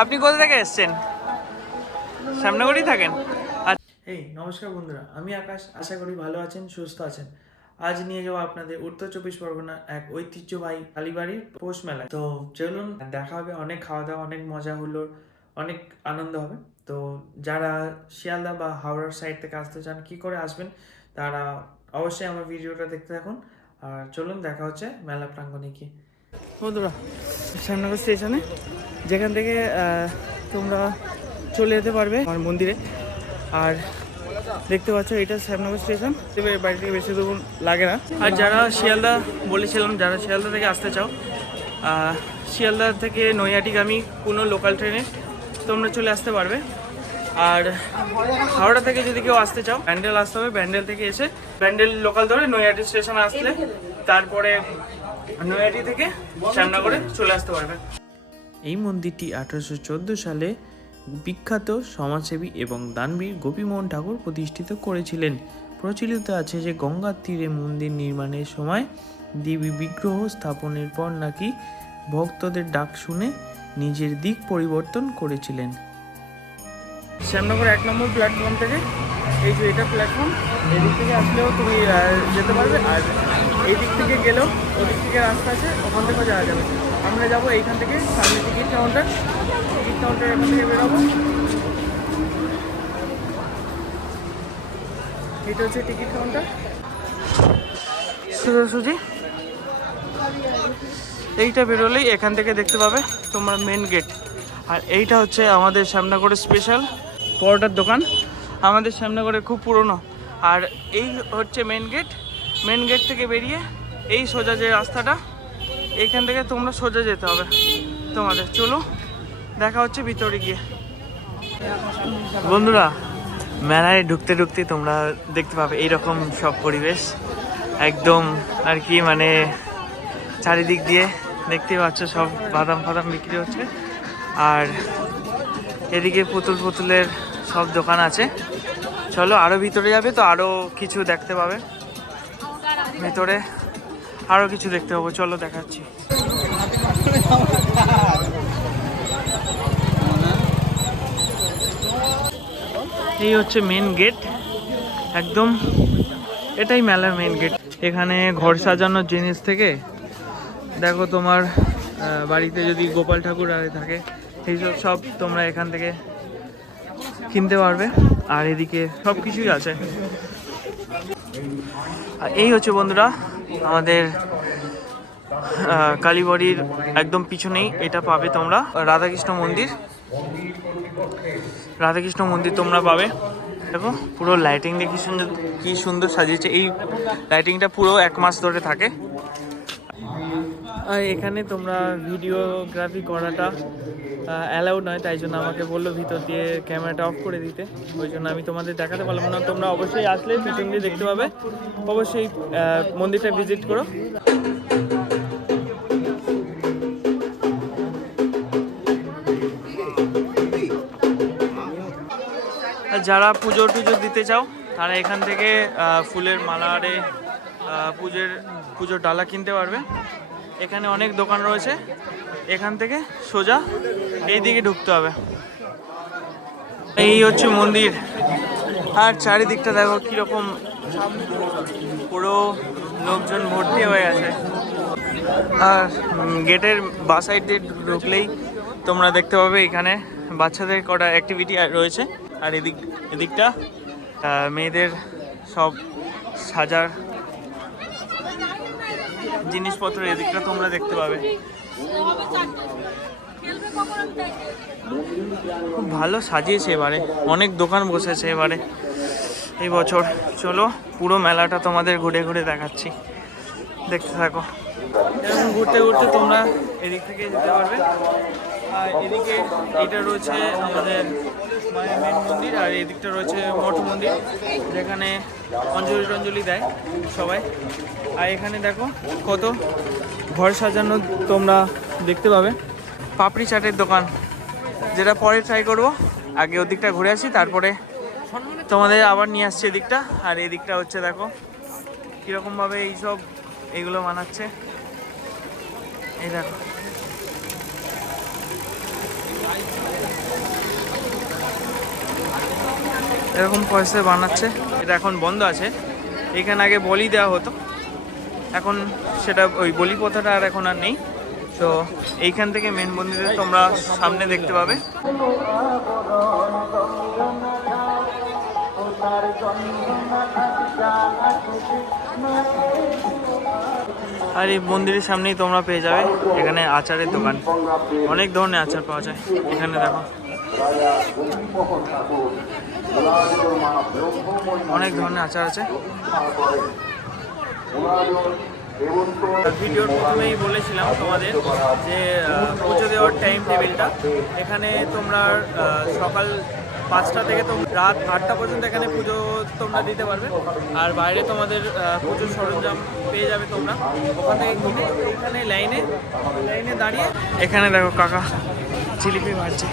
আপনি কোথা থেকে এসেছেন? সামনাগড়ি থাকেন? এই নমস্কার বন্ধুরা। আমি আকাশ। আশা করি ভালো আছেন সুস্থ আছেন। আজ নিয়ে যাব আপনাদের উত্তর চব্বিশ পরগনা এক ঐতিহ্যবাহী কালীবাড়ির পৌষ মেলায়। তো চলুন দেখা হবে। অনেক খাওয়া দাওয়া অনেক মজা হলো অনেক আনন্দ হবে। তো যারা শিয়ালদা বা হাওড়ার সাইড থেকে আসতে চান কি করে আসবেন তারা অবশ্যই আমার ভিডিওটা দেখতে থাকুন। আর চলুন দেখা হচ্ছে মেলা প্রাঙ্গণে গিয়ে। বন্ধুরা শ্যামনগর স্টেশনে যেখান থেকে তোমরা চলে যেতে পারবে আমার মন্দিরে। আর দেখতে পাচ্ছ, এটা শ্যামনগর স্টেশন। বাড়ি থেকে বেশি দূর লাগে না। আর যারা শিয়ালদা বলেছিলাম, যারা শিয়ালদা থেকে আসতে চাও শিয়ালদা থেকে নৈহাটিগামী কোনো লোকাল ট্রেনে তোমরা চলে আসতে পারবে। আর হাওড়া থেকে যদি কেউ আসতে চাও, ব্যান্ডেল আসতে হবে। ব্যান্ডেল থেকে এসে ব্যান্ডেল লোকাল ধরে নৈহাটি স্টেশন আসলে তারপরে নৈহাটি থেকে শ্যামনগরে চলে আসতে পারবে। এই মন্দিরটি আঠারোশো চোদ্দ সালে বিখ্যাত সমাজসেবী এবং দানবীর গোপীমোহন ঠাকুর প্রতিষ্ঠিত করেছিলেন। প্রচলিত আছে যে গঙ্গার তীরে মন্দির নির্মাণের সময় দেবী বিগ্রহ স্থাপনের পর নাকি ভক্তদের ডাক শুনে নিজের দিক পরিবর্তন করেছিলেন। শ্যামনগর এক নম্বর প্ল্যাটফর্ম থেকে, এই যে এটা প্ল্যাটফর্ম, এদিক থেকে আসলেও তুমি যেতে পারবে আর এই দিক থেকে গেলেও ওদিক থেকে রাস্তা আছে, ওখান থেকেও যাওয়া যাবে। আমরা যাব এইখান থেকে সামনে টিকিট কাউন্টার টিকিট কাউন্টার এখান থেকে বেরোবো। এটা হচ্ছে টিকিট কাউন্টার সোজাসুজি এইটা বেরোলেই এখান থেকে দেখতে পাবে তোমার মেন গেট আর এইটা হচ্ছে আমাদের শ্যামনগরের স্পেশাল পরোটার দোকান। আমাদের শ্যামনগরে খুব পুরনো। আর এই হচ্ছে মেন গেট মেন গেট থেকে বেরিয়ে এই সোজা যে রাস্তাটা এইখান থেকে তোমরা সোজা যেতে হবে তোমাদের। চলো, দেখা হচ্ছে ভিতরে গিয়ে। বন্ধুরা, মেলায় ঢুকতে ঢুকতে তোমরা দেখতে পাবে এইরকম সব পরিবেশ। একদম আর কি মানে চারিদিক দিয়ে দেখতে পাচ্ছ সব বাদাম ফাদাম বিক্রি হচ্ছে। আর এদিকে পুতুল পুতুলের সব দোকান আছে। চলো আরও ভিতরে যাবে তো আরও কিছু দেখতে পাবে। ভিতরে আরও কিছু দেখতে পাবো। চলো দেখাচ্ছি। এই হচ্ছে মেন গেট একদম এটাই মেলার মেন গেট এখানে ঘর সাজানোর জিনিস থেকে দেখো তোমার বাড়িতে যদি গোপাল ঠাকুর আর থাকে এইসব সব তোমরা এখান থেকে কিনতে পারবে। আর এদিকে সব কিছুই আছে। আর এই হচ্ছে বন্ধুরা আমাদের কালীবাড়ির একদম পিছনেই এটা পাবে তোমরা, রাধাকৃষ্ণ মন্দির। রাধাকৃষ্ণ মন্দির তোমরা পাবে। দেখো, পুরো লাইটিং দিয়ে কি সুন্দর কি সুন্দর সাজিয়েছে। এই লাইটিংটা পুরো এক মাস ধরে থাকে। এখানে তোমরা ভিডিওগ্রাফি করাটা অ্যালাউ নয়, তাই জন্য আমাকে বলল ভিতর দিয়ে ক্যামেরাটা অফ করে দিতে। ওই জন্য আমি তোমাদের দেখাতে পারলাম না। তোমরা অবশ্যই আসলে পিছন দিয়ে দেখতে পাবে। অবশ্যই মন্দিরটা ভিজিট করো। যারা পুজো টুজো দিতে চাও, তারা এখান থেকে ফুলের মালা আরে পুজোর পুজোর ডালা কিনতে পারবে। এখানে অনেক দোকান রয়েছে। এখান থেকে সোজা এই দিকে ঢুকতে হবে। এই হচ্ছে মন্দির। আর চারিদিকটা দেখো কীরকম পুরো লোকজন ভর্তি হয়ে আছে আর গেটের বা সাইড দিয়ে ঢুকলেই তোমরা দেখতে পাবে এখানে বাচ্চাদের কটা অ্যাক্টিভিটি রয়েছে। আর এদিক, এদিকটা মেয়েদের সব সাজার জিনিসপত্র এদিকটা তোমরা দেখতে পাবে। খুব ভালো সাজিয়েছে এবারে। অনেক দোকান বসেছে এবারে। এই বছর। চলো, পুরো মেলাটা তোমাদের ঘুরে ঘুরে দেখাচ্ছি। দেখতে থাকো। এরকম ঘুরতে ঘুরতে তোমরা এদিক থেকে যেতে পারবে। এদিকে এটা রয়েছে আমাদের মায়ের মেন মন্দির, আর এদিকটা রয়েছে মঠ মন্দির, যেখানে অঞ্জলি টঞ্জলি দেয় সবাই। আর এখানে দেখো কত ঘর সাজানো তোমরা দেখতে পাবে। পাপড়ি চাটের দোকান, যেটা পরে ট্রাই করব। আগে ওদিকটা ঘুরে আসি, তারপরে তোমাদের আবার নিয়ে আসছি এদিকটা। আর এদিকটা হচ্ছে দেখো কীরকমভাবে এইসব এগুলো বানাচ্ছে। এই দেখো। এরকম পয়সা বানাচ্ছে। এটা এখন বন্ধ আছে। এখানে আগে বলি দেওয়া হতো। এখন সেটা ওই বলি প্রথাটা আর এখন আর নেই। তো এইখান থেকে মেন মন্দিরে তোমরা সামনে দেখতে পাবে। আর এই মন্দিরের সামনেই তোমরা পেয়ে যাবে এখানে আচারের দোকান। অনেক ধরনের আচার পাওয়া যায়। এখানে দেখো। অনেক ধরনের আচার আছে। ভিডিওর প্রথমেই বলেছিলাম তোমাদের যে পুজো দেওয়ার টাইম টেবিলটা এখানে তোমরা সকাল পাঁচটা থেকে তো রাত আটটা পর্যন্ত এখানে পুজো তোমরা দিতে পারবে। আর বাইরে তোমাদের পুজোর সরঞ্জাম পেয়ে যাবে তোমরা। ওখান থেকে কিনে এখানে লাইনে লাইনে দাঁড়িয়ে এখানে দেখো কাকা জিলিপি মারছে।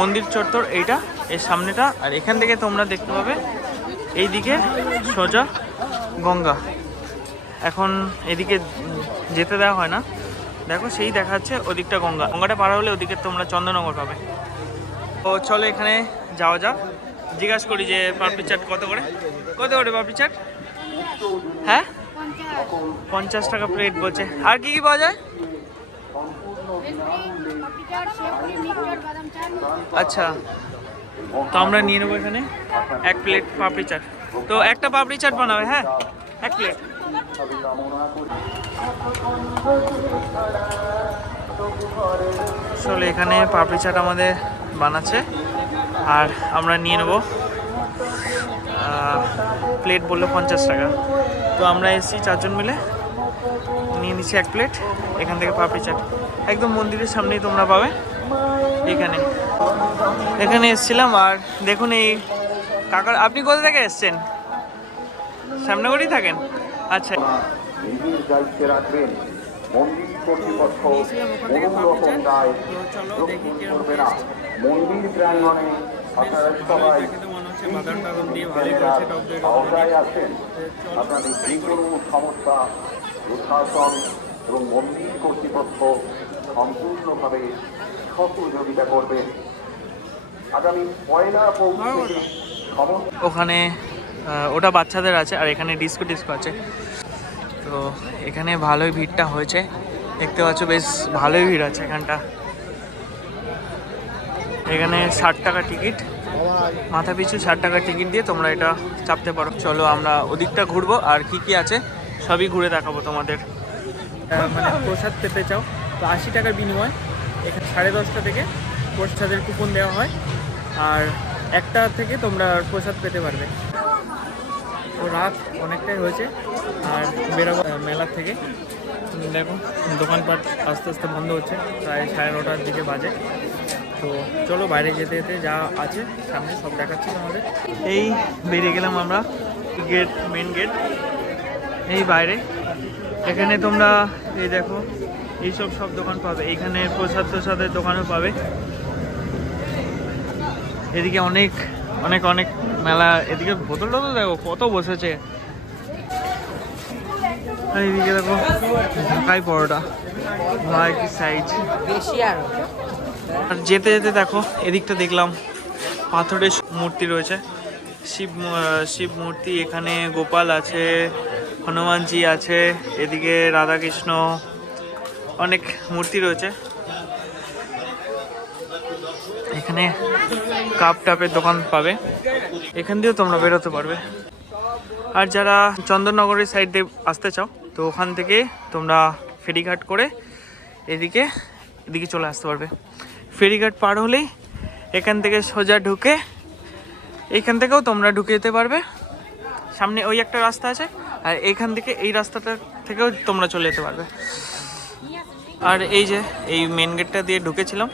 মন্দির চত্বর এইটা, এর সামনেটা, আর এখান থেকে তোমরা দেখতে পাবে এইদিকে সোজা গঙ্গা। এখন এদিকে যেতে দেওয়া হয় না। দেখো, সেই দেখা যাচ্ছে ওদিকটা গঙ্গা। গঙ্গাটা পার হলে ওদিকে তোমরা চন্দননগর পাবে। তো চলো এখানে যাওয়া যাক। জিজ্ঞাসা করি যে পাপড়ি চাট কত করে? কত করে পাপড়ি চাট? হ্যাঁ? পঞ্চাশ টাকা প্লেট বলছে। আর কি কি পাওয়া যায়? আচ্ছা তো আমরা নিয়ে নেব এখানে এক প্লেট পাপড়ি চাট। তো একটা পাপড়ি চাট বানাবে হ্যাঁ? এক প্লেট চলে এখানে পাপড়ি চাট আমাদের বানাচ্ছে, আর আমরা নিয়ে নেব প্লেট বলল পঞ্চাশ টাকা। তো আমরা এসেছি চারজন মিলে, নিয়ে নিচ্ছি এক প্লেট এখান থেকে পাপড়ি চাট। একদম মন্দিরের সামনেই তোমরা পাবে, এখানে। এখানে এসেছিলাম, আর দেখুন এই কাকার আপনি কোথা থেকে এসছেন? সামনাগড়ি থাকেন? আচ্ছা। নিজের দায়িত্বে রাখবেন মন্দির কর্তৃপক্ষ কোনো রকম দায় করবে না মন্দির প্রাঙ্গণে সবাই আওতায় আছেন আপনাদের যে কোনো সমস্যা প্রশাসন এবং মন্দির কর্তৃপক্ষ সম্পূর্ণভাবে সহযোগিতা করবেন। আগামী পয়লা সমস্ত ওখানে ওটা বাচ্চাদের আছে আর এখানে ডিস্কো ডিস্কো আছে। তো এখানে ভালোই ভিড়টা হয়েছে। দেখতে পাচ্ছ বেশ ভালোই ভিড় আছে এখানটা। এখানে ষাট টাকা টিকিট। মাথা পিছু ষাট টাকা টিকিট দিয়ে তোমরা এটা চাপতে পারো। চলো আমরা ওদিকটা ঘুরবো আর কি কি আছে সবই ঘুরে দেখাবো তোমাদের। মানে প্রসাদ পেতে চাও। তো আশি টাকার বিনিময়। এখানে সাড়ে দশটা থেকে প্রসাদের কুপন দেওয়া হয়। আর একটা থেকে তোমরা প্রসাদ পেতে পারবে। তো রাত অনেকটাই হয়েছে আর বেরোবো মেলার থেকে। দেখো, দোকানপাট আস্তে আস্তে বন্ধ হচ্ছে, প্রায় সাড়ে নটার দিকে বাজে। তো চলো বাইরে যেতে যেতে যা আছে, সামনে সব দেখাচ্ছি তোমাদের। এই বেরিয়ে গেলাম আমরা গেট মেন গেট এই বাইরে। এখানে তোমরা, এই দেখো, এইসব সব দোকান পাবে। এইখানে প্রসাদ প্রসাদের দোকানও পাবে। এদিকে অনেক অনেক অনেক মেলা। এদিকে বোতল টোতল দেখো কত বসেছে। আর এদিকে দেখো ঢাকাই পরোটা। ভাই কি সাইজ আর যেতে যেতে দেখো এদিকটা দেখলাম পাথরের মূর্তি রয়েছে। শিব শিব মূর্তি এখানে গোপাল আছে হনুমানজি আছে এদিকে রাধাকৃষ্ণ অনেক মূর্তি রয়েছে। এখানে কাপ টাপের দোকান পাবে। এখান দিয়েও তোমরা বেরোতে পারবে। আর যারা চন্দননগরের সাইড দিয়ে আসতে চাও, তো ওখান থেকে তোমরা ফেরিঘাট করে এদিকে এদিকে চলে আসতে পারবে। ফেরিঘাট পার হলেই এখান থেকে সোজা ঢুকে এইখান থেকেও তোমরা ঢুকে যেতে পারবে। সামনে ওই একটা রাস্তা আছে, আর এইখান থেকে এই রাস্তাটা থেকেও তোমরা চলে যেতে পারবে। আর এই যে, এই মেন গেটটা দিয়ে ঢুকেছিলাম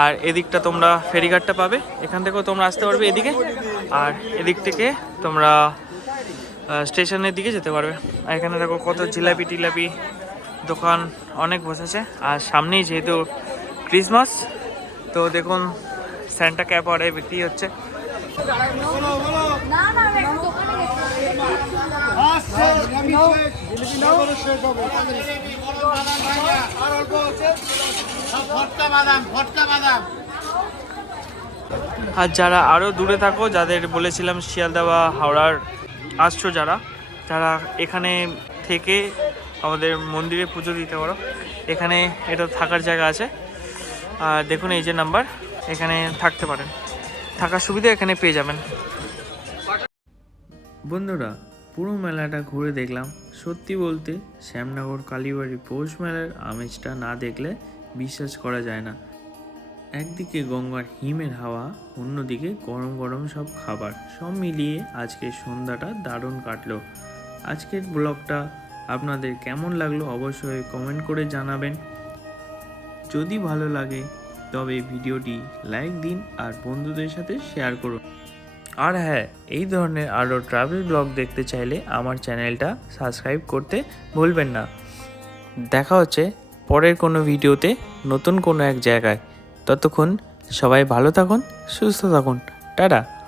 আর এদিকটা তোমরা ফেরিঘাটটা পাবে। এখান থেকেও তোমরা আসতে পারবে এদিকে। আর এদিক থেকে তোমরা স্টেশনের দিকে যেতে পারবে। আর এখানে দেখো কত জিলাপি টিলাপি দোকান অনেক বসেছে। আর সামনেই যেহেতু ক্রিসমাস, তো দেখুন স্যান্টা ক্যাপ অর্ডার বিক্রি হচ্ছে। না না আর যারা আরও দূরে থাকো যাদের বলেছিলাম শিয়ালদা বা হাওড়ার আসছো যারা তারা এখানে থেকে আমাদের মন্দিরে পুজো দিতে পারো। এখানে এটা থাকার জায়গা আছে। আর দেখুন এই যে নাম্বার এখানে থাকতে পারেন। থাকার সুবিধা এখানে পেয়ে যাবেন। বন্ধুরা পুরো মেলাটা ঘুরে দেখলাম। সত্যি বলতে শ্যামনগর কালীবাড়ি পৌষ মেলার আমেজটা না দেখলে বিশ্বাস করা যায় না। একদিকে গঙ্গার হিমের হাওয়া, অন্যদিকে গরম গরম সব খাবার। সব মিলিয়ে আজকের সন্ধ্যাটা দারুণ কাটলো। আজকের ব্লগটা আপনাদের কেমন লাগল অবশ্যই কমেন্ট করে জানাবেন। যদি ভালো লাগে, তবে ভিডিওটি লাইক দিন আর বন্ধুদের সাথে শেয়ার করুন। আর হ্যাঁ এই ধরনের আরও ট্রাভেল ব্লগ দেখতে চাইলে আমার চ্যানেলটা সাবস্ক্রাইব করতে ভুলবেন না। দেখা হচ্ছে পরের কোনো ভিডিওতে নতুন কোনো এক জায়গায়। ততক্ষণ সবাই ভালো থাকুন সুস্থ থাকুন। টাটা।